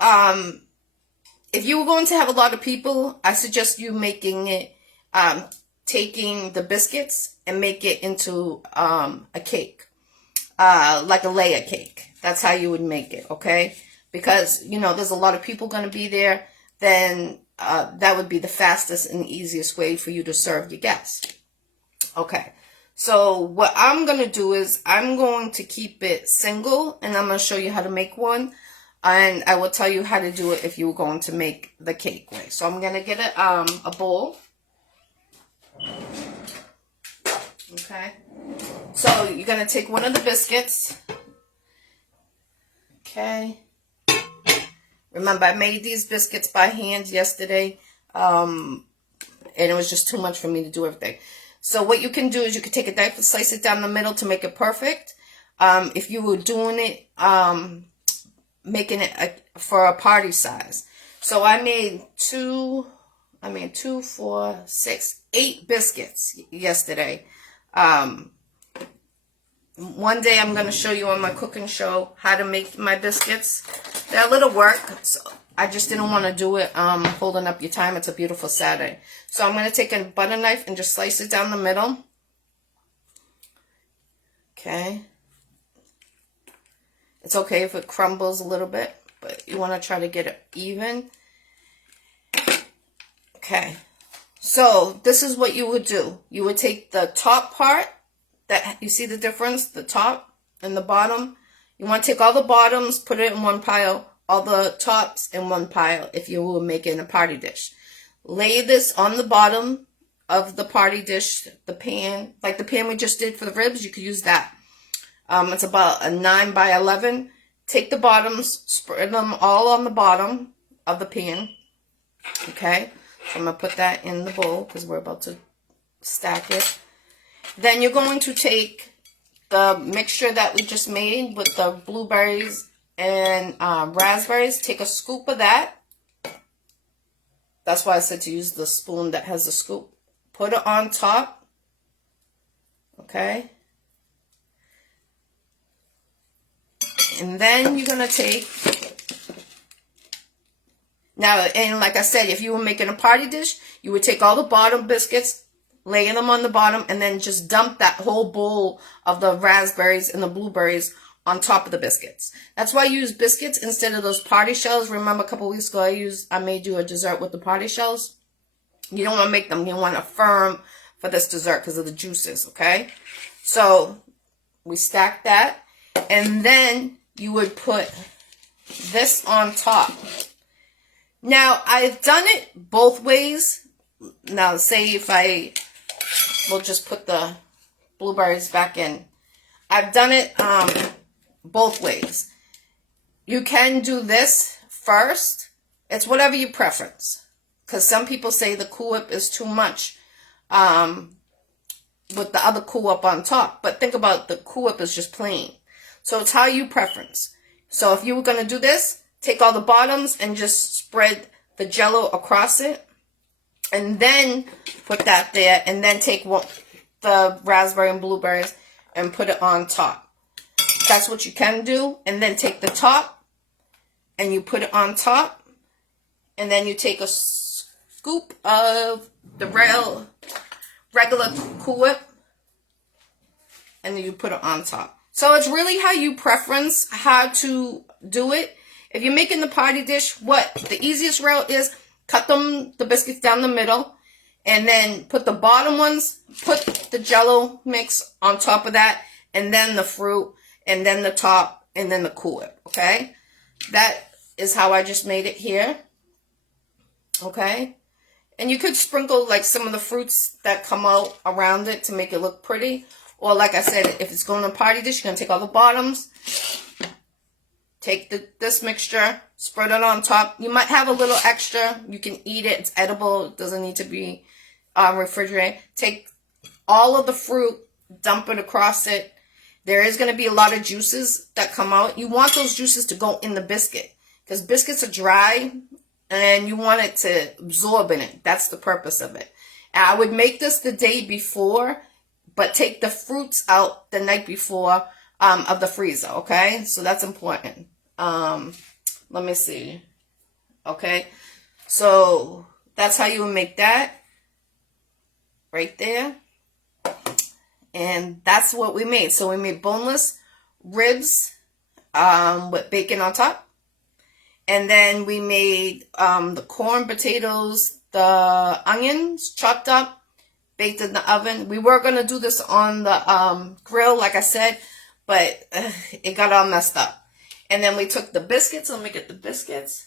If you were going to have a lot of people, I suggest you making it, taking the biscuits and make it into a cake, like a layer cake. That's how you would make it, okay? Because, you know, there's a lot of people going to be there, then that would be the fastest and easiest way for you to serve your guests. Okay, so what I'm going to do is I'm going to keep it single, and I'm going to show you how to make one. And I will tell you how to do it if you were going to make the cake way. So I'm going to get a bowl. Okay, so you're going to take one of the biscuits. Okay. Remember, I made these biscuits by hand yesterday, and it was just too much for me to do everything. So what you can do is you can take a knife and slice it down the middle to make it perfect. If you were doing it, making it for a party size. So I made 8 biscuits yesterday. One day I'm going to show you on my cooking show how to make my biscuits. They're a little work, so I just didn't want to do it holding up your time. It's a beautiful Saturday. So I'm going to take a butter knife and just slice it down the middle. Okay. It's okay if it crumbles a little bit, but you want to try to get it even. Okay. So this is what you would do. You would take the top part. That you see the difference, the top and the bottom. You want to take all the bottoms, put it in one pile, all the tops in one pile if you were making a party dish. Lay this on the bottom of the party dish, the pan, like the pan we just did for the ribs, you could use that. It's about a 9 by 11. Take the bottoms, spread them all on the bottom of the pan. Okay, so I'm going to put that in the bowl because we're about to stack it. Then you're going to take the mixture that we just made with the blueberries and raspberries. Take a scoop of that. That's why I said to use the spoon that has the scoop. Put it on top. Okay. And then you're going to take, now, and like I said, if you were making a party dish, you would take all the bottom biscuits, lay them on the bottom, and then just dump that whole bowl of the raspberries and the blueberries on top of the biscuits. That's why I use biscuits instead of those party shells. Remember a couple weeks ago I made you a dessert with the party shells? You don't want to make them. You want a firm for this dessert because of the juices, okay? So we stack that, and then you would put this on top. Now, I've done it both ways. Now, say we'll just put the blueberries back in. I've done it both ways. You can do this first. It's whatever your preference. Because some people say the Cool Whip is too much with the other Cool Whip on top. But think about the Cool Whip is just plain. So it's how you preference. So if you were going to do this, take all the bottoms and just spread the Jell-O across it. And then put that there. And then take the raspberry and blueberries and put it on top. That's what you can do. And then take the top and you put it on top. And then you take a scoop of the regular Cool Whip. And then you put it on top. So it's really how you preference how to do it. If you're making the party dish, the easiest route is cut the biscuits down the middle, and then put the bottom ones, put the Jell-O mix on top of that, and then the fruit, and then the top, and then the Cool Whip, okay? That is how I just made it here, okay? And you could sprinkle like some of the fruits that come out around it to make it look pretty. Or like I said, if it's going to a party dish, you're going to take all the bottoms, take this mixture, spread it on top. You might have a little extra. You can eat it. It's edible. It doesn't need to be refrigerated. Take all of the fruit, dump it across it. There is going to be a lot of juices that come out. You want those juices to go in the biscuit because biscuits are dry and you want it to absorb in it. That's the purpose of it. And I would make this the day before, but take the fruits out the night before of the freezer, okay? So that's important. Let me see. Okay, so that's how you would make that right there. And that's what we made. So we made boneless ribs with bacon on top. And then we made the corn, potatoes, the onions chopped up, baked in the oven. We were going to do this on the grill, like I said, but it got all messed up. And then we took the biscuits. Let me get the biscuits.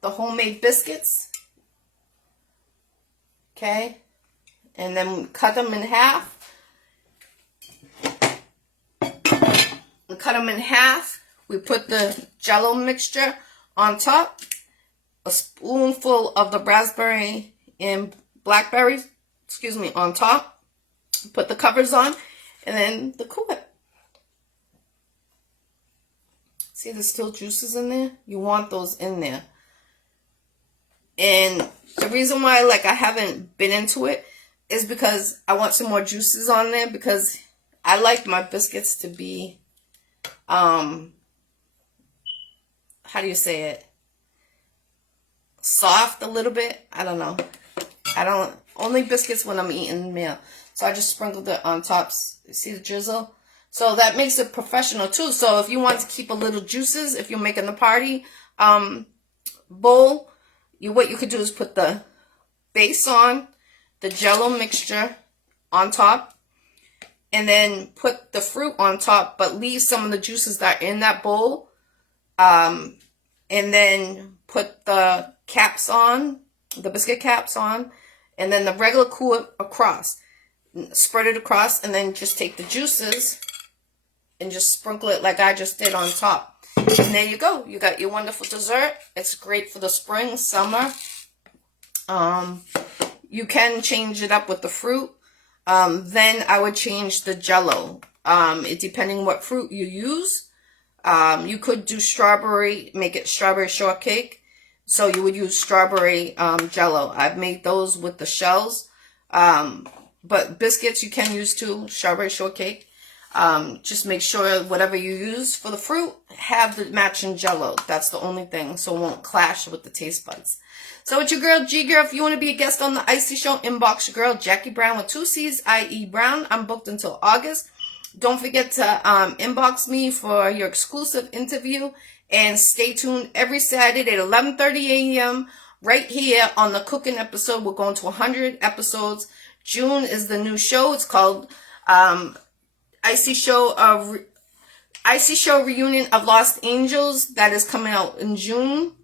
The homemade biscuits. Okay. And then cut them in half. We cut them in half. We put the Jell-O mixture on top. A spoonful of the raspberry and blackberries, on top. Put the covers on, and then the Cool Whip. See, there's still juices in there. You want those in there. And the reason why, I haven't been into it is because I want some more juices on there because I like my biscuits to be, how do you say it? Soft a little bit. I don't know. Only biscuits when I'm eating meal. So I just sprinkled it on top. See the drizzle? So that makes it professional too. So if you want to keep a little juices, if you're making the party bowl, what you could do is put the base on, the Jell-O mixture on top, and then put the fruit on top, but leave some of the juices that are in that bowl. And then put the caps on, the biscuit caps on, and then the regular Cool Whip across. Spread it across, and then just take the juices and just sprinkle it like I just did on top. And there you go. You got your wonderful dessert. It's great for the spring, summer. You can change it up with the fruit. Then I would change the Jell-O. It depending what fruit you use. You could do strawberry, make it strawberry shortcake. So you would use strawberry jello. I've made those with the shells. But biscuits you can use too, strawberry shortcake. Just make sure whatever you use for the fruit, have the matching jello. That's the only thing, so it won't clash with the taste buds. So it's your girl, Ggirl. If you want to be a guest on the Iccy Show, inbox your girl, Jackie Brown with 2 C's, I.E. Brown. I'm booked until August. Don't forget to inbox me for your exclusive interview. And stay tuned every Saturday at 11:30 a.m. right here on the cooking episode. We're going to 100 episodes. June is the new show. It's called Iccy Showw Reunion of Lost Angels. That is coming out in June.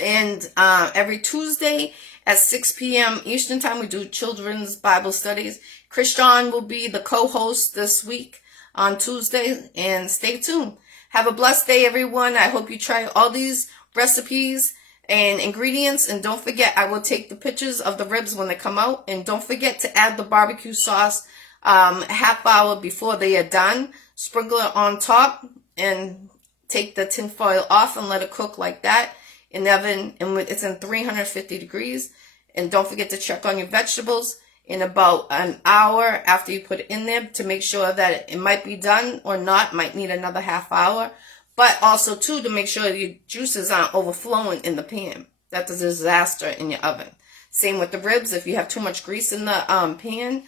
And every Tuesday at 6 p.m. Eastern Time, we do children's Bible studies. Christian will be the co-host this week on Tuesday. And stay tuned. Have a blessed day, everyone. I hope you try all these recipes and ingredients. And don't forget, I will take the pictures of the ribs when they come out. And don't forget to add the barbecue sauce half hour before they are done. Sprinkle it on top and take the tin foil off and let it cook like that in the oven. And it's in 350 degrees. And don't forget to check on your vegetables in about an hour after you put it in there to make sure that it might be done or not. Might need another half hour. But also, too, to make sure your juices aren't overflowing in the pan. That's a disaster in your oven. Same with the ribs. If you have too much grease in the pan,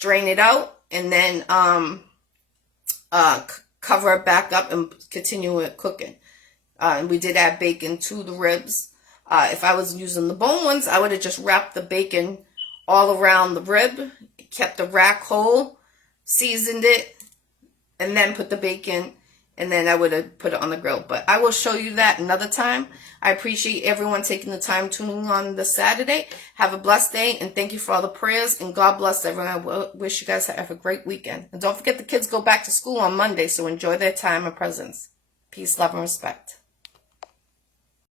drain it out and then cover it back up and continue it cooking. And we did add bacon to the ribs. If I was using the bone ones, I would have just wrapped the bacon all around the rib, kept the rack whole, seasoned it, and then put the bacon, and then I would have put it on the grill. But I will show you that another time. I appreciate everyone taking the time tuning on this Saturday. Have a blessed day, and thank you for all the prayers, and God bless everyone. I wish you guys have a great weekend. And don't forget the kids go back to school on Monday, so enjoy their time of presence. Peace, love, and respect.